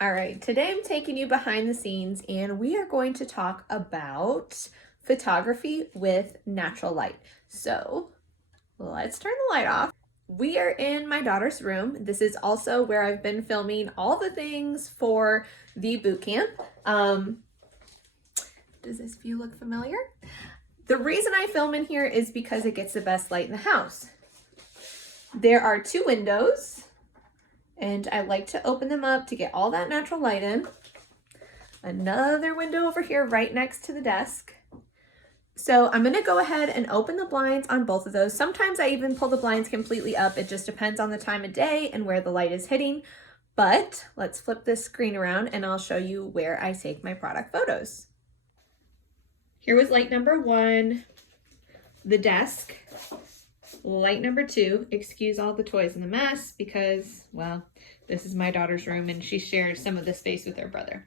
All right, today I'm taking you behind the scenes and we are going to talk about photography with natural light. So let's turn the light off. We are in my daughter's room. This is also where I've been filming all the things for the boot camp. Does this view look familiar? The reason I film in here is because it gets the best light in the house. There are two windows, and I like to open them up to get all that natural light in. Another window over here right next to the desk. So I'm gonna go ahead and open the blinds on both of those. Sometimes I even pull the blinds completely up. It just depends on the time of day and where the light is hitting. But let's flip this screen around and I'll show you where I take my product photos. Here was light number one, the desk. Light number two, excuse all the toys and the mess because, well, this is my daughter's room and she shares some of the space with her brother.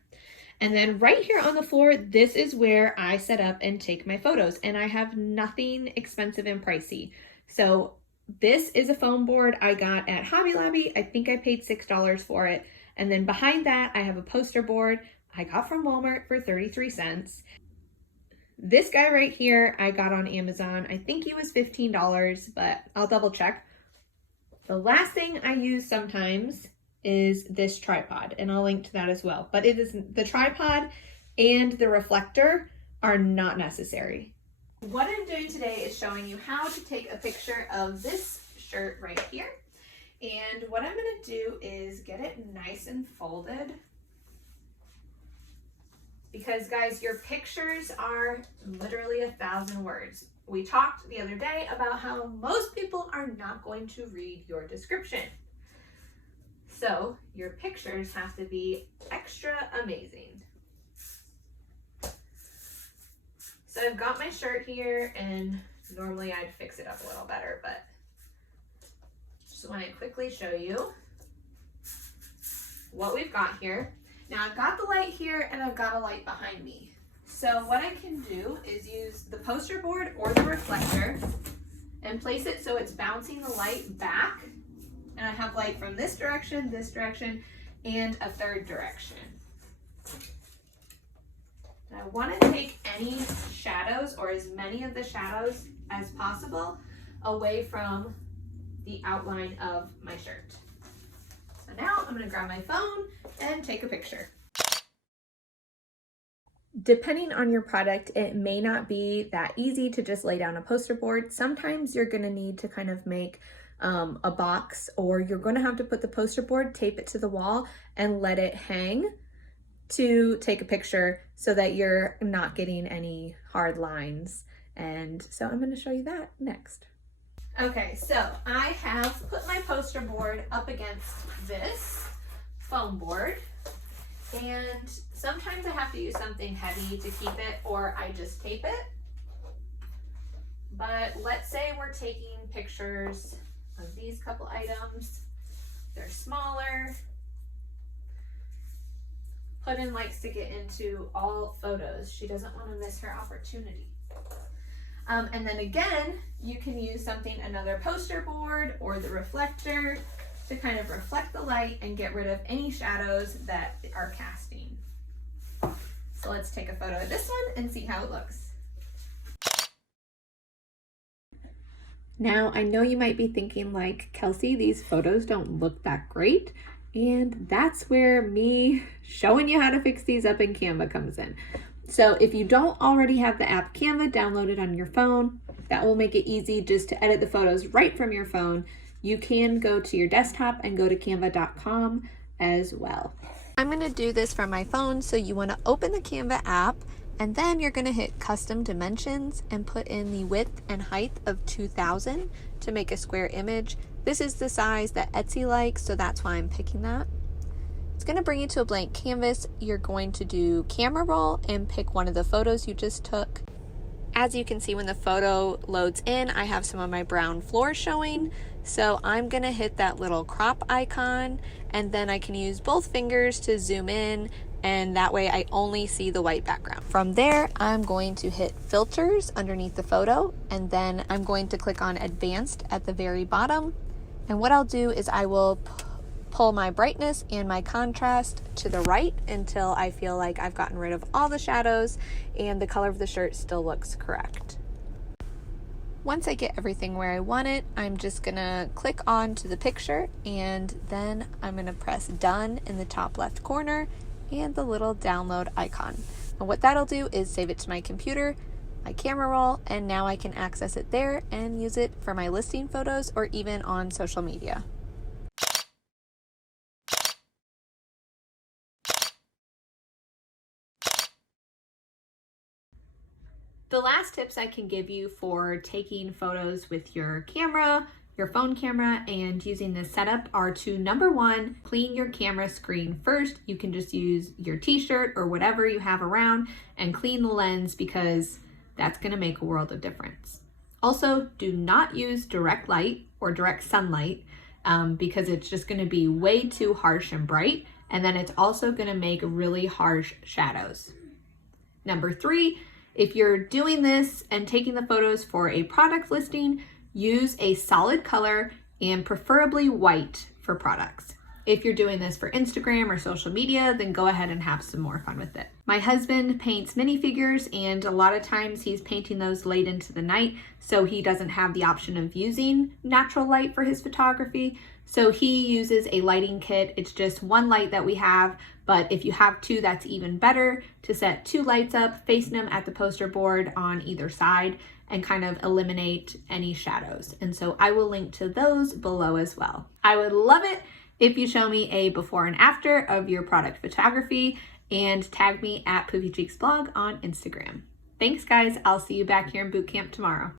And then right here on the floor, this is where I set up and take my photos, and I have nothing expensive and pricey. So this is a foam board I got at Hobby Lobby. I think I paid $6 for it. And then behind that, I have a poster board I got from Walmart for 33 cents. This guy right here, I got on Amazon. I think he was $15, but I'll double check. The last thing I use sometimes is this tripod, and I'll link to that as well. But it is the tripod and the reflector are not necessary. What I'm doing today is showing you how to take a picture of this shirt right here. And what I'm gonna do is get it nice and folded. Because guys, your pictures are literally 1,000 words. We talked the other day about how most people are not going to read your description. So your pictures have to be extra amazing. So I've got my shirt here, and normally I'd fix it up a little better, but just want to quickly show you what we've got here. Now I've got the light here and I've got a light behind me. So what I can do is use the poster board or the reflector and place it so it's bouncing the light back. And I have light from this direction, and a third direction. Now I want to take any shadows or as many of the shadows as possible away from the outline of my shirt. So now I'm going to grab my phone and take a picture. Depending on your product, it may not be that easy to just lay down a poster board. Sometimes you're going to need to kind of make a box, or you're going to have to put the poster board, tape it to the wall, and let it hang to take a picture so that you're not getting any hard lines. And so I'm going to show you that next. Okay, so I have put my poster board up against this foam board, and sometimes I have to use something heavy to keep it, or I just tape it. But let's say we're taking pictures of these couple items. They're smaller. Puddin likes to get into all photos. She doesn't want to miss her opportunity. And then again, you can use something, another poster board or the reflector, to kind of reflect the light and get rid of any shadows that are casting. So let's take a photo of this one and see how it looks. Now, I know you might be thinking like, Kelsey, these photos don't look that great. And that's where me showing you how to fix these up in Canva comes in. So if you don't already have the app Canva downloaded on your phone, that will make it easy just to edit the photos right from your phone. You can go to your desktop and go to canva.com as well. I'm going to do this from my phone, so you want to open the Canva app, and then you're going to hit custom dimensions and put in the width and height of 2000 to make a square image. This is the size that Etsy likes, so that's why I'm picking that. It's going to bring you to a blank canvas. You're going to do camera roll and pick one of the photos you just took. As you can see, when the photo loads in, I have some of my brown floor showing. So I'm going to hit that little crop icon, and then I can use both fingers to zoom in, and that way I only see the white background. From there, I'm going to hit filters underneath the photo, and then I'm going to click on advanced at the very bottom. And what I'll do is I will pull my brightness and my contrast to the right until I feel like I've gotten rid of all the shadows and the color of the shirt still looks correct. Once I get everything where I want it, I'm just gonna click on to the picture and then I'm gonna press done in the top left corner and the little download icon. And what that'll do is save it to my computer, my camera roll, and now I can access it there and use it for my listing photos or even on social media. The last tips I can give you for taking photos with your camera, your phone camera, and using this setup are to, number one, clean your camera screen first. You can just use your t-shirt or whatever you have around and clean the lens because that's gonna make a world of difference. Also, do not use direct light or direct sunlight because it's just gonna be way too harsh and bright, and then it's also gonna make really harsh shadows. Number three, if you're doing this and taking the photos for a product listing, use a solid color and preferably white for products. If you're doing this for Instagram or social media, then go ahead and have some more fun with it. My husband paints minifigures, and a lot of times he's painting those late into the night, so he doesn't have the option of using natural light for his photography. So he uses a lighting kit. It's just one light that we have, but if you have two, that's even better, to set two lights up, facing them at the poster board on either side and kind of eliminate any shadows. And so I will link to those below as well. I would love it if you show me a before and after of your product photography and tag me at Poofy Cheeks Blog on Instagram. Thanks guys, I'll see you back here in boot camp tomorrow.